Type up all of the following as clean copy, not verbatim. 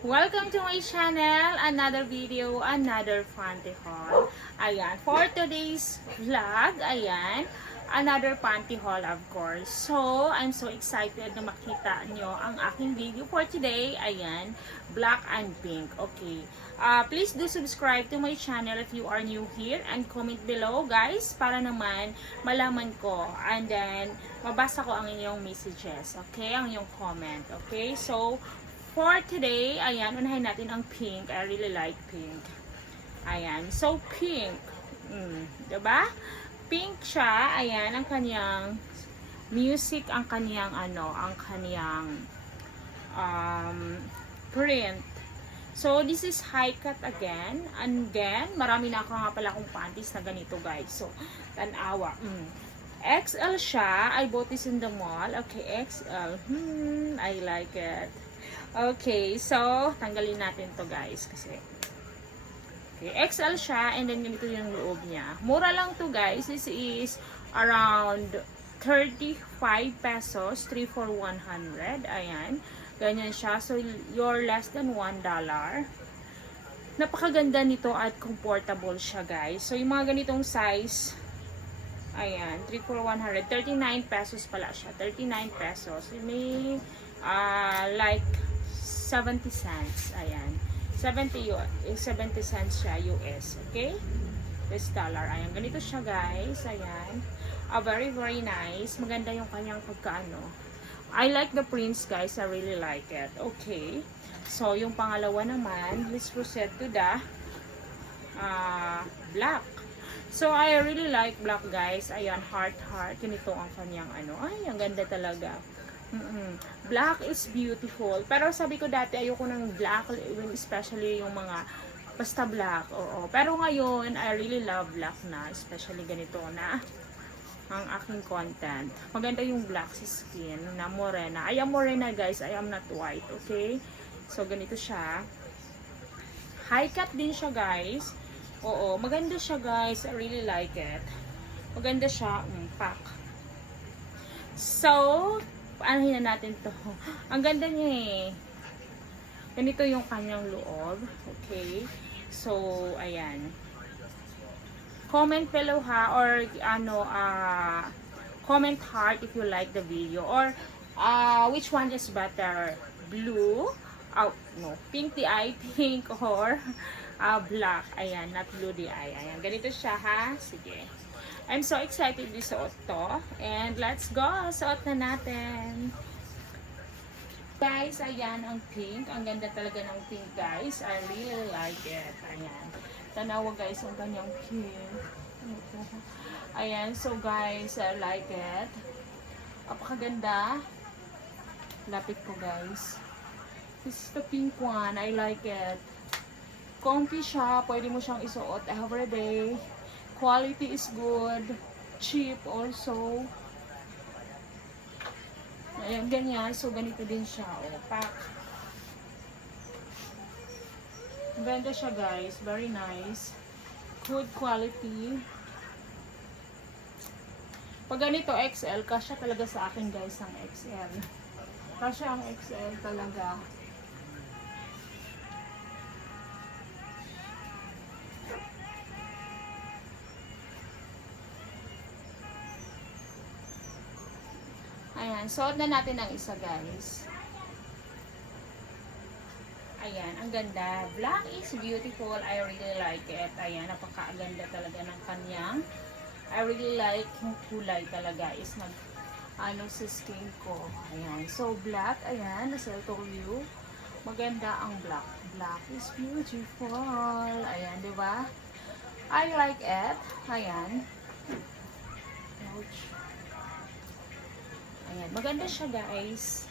Welcome to my channel, another video, another panty haul. Ayan, for today's vlog, ayan, another panty haul of course. So, I'm so excited na makita nyo ang aking video for today. Ayan, black and pink. Okay, please do subscribe to my channel if you are new here and comment below guys para naman malaman ko and then mabasa ko ang inyong messages. Okay, ang inyong comment. Okay, so for today, ayan, unahin natin ang pink. I really like pink. Ayan, so pink. Diba? Pink siya. Ayan, ang kanyang music, ang kanyang print. So, this is high cut again. And then, marami na ako nga pala akong panties na ganito, guys. So, tanawa. XL siya. I bought this in the mall. Okay, XL. I like it. Okay, so, tanggalin natin to guys. Kasi, okay, XL siya. And then, ganito yung loob niya. Mura lang to guys. This is around 35 pesos. 3 for 100. Ayan. Ganyan siya. So, you're less than $1. Napakaganda nito at comfortable siya guys. So, yung mga ganitong size, ayan, 3 for 100. 39 pesos pala siya. 39 pesos. May, like, 70 cents. Ayan. 70 cents siya US. Okay? This dollar. Ayan. Ganito siya guys. Ayan. Very, very nice. Maganda yung kanyang pagkaano. I like the prints guys. I really like it. Okay. So, yung pangalawa naman, let's proceed to the black. So, I really like black guys. Ayan, heart. Ganito ang kanyang ano. Ay, ang ganda talaga. Black is beautiful. Pero sabi ko dati, ayoko ng black, especially yung mga basta black. Oo. Pero ngayon, I really love black na. Especially ganito na ang aking content. Maganda yung black sa skin na morena. I am morena guys. I am not white. Okay? So, ganito siya. High cut din siya guys. Oo. Maganda siya guys. I really like it. Maganda siya. Pack. So, paanahin na natin to. Ang ganda niya eh. Ganito yung kanyang loob. Okay. So, ayan. Comment below ha or comment heart if you like the video or which one is better, blue, pink the eye, pink or black. Ayan, not blue the eye. Ayan, ganito siya ha. Sige. I'm so excited isuot to. And let's go. Suot na natin. Guys, ayan ang pink. Ang ganda talaga ng pink guys. I really like it. Ayan. Tanawa guys ang kanyang pink. Ayan. So guys, I like it. Apakaganda. Lapit ko guys. This is the pink one. I like it. Comfy siya. Pwede mo siyang isuot everyday. Quality is good. Cheap also. Ayan, ganyan. So, ganito din siya. O, pack. Ganda siya, guys. Very nice. Good quality. Pag ganito, XL, kasya talaga sa akin, guys, ang XL. Kasya ang XL talaga. Ayan, suot na natin ang isa guys. Ayan, ang ganda. Black is beautiful. I really like it. Ayan, napakaganda talaga ng kanyang. I really like yung kulay talaga is sa skin ko. Ayan, so black. Ayan, as I told you, maganda ang black. Black is beautiful. Ayan, di ba? I like it. Ayan. Ouch. Ayan, maganda siya guys.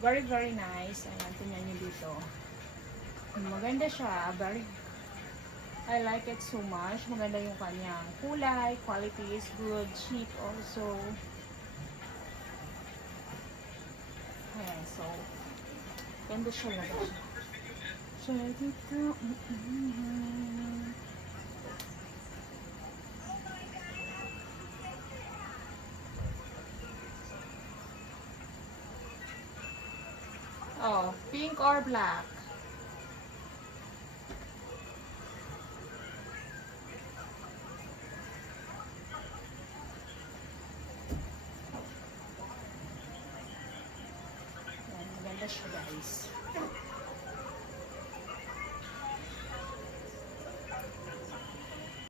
Very, very nice. Ayan, tingnan nyo dito. Maganda siya. I like it so much. Maganda yung kanyang kulay. Quality is good. Cheap also. Ayan, so ganda siya lang. So, dito. Oh, pink or black? na siya, guys.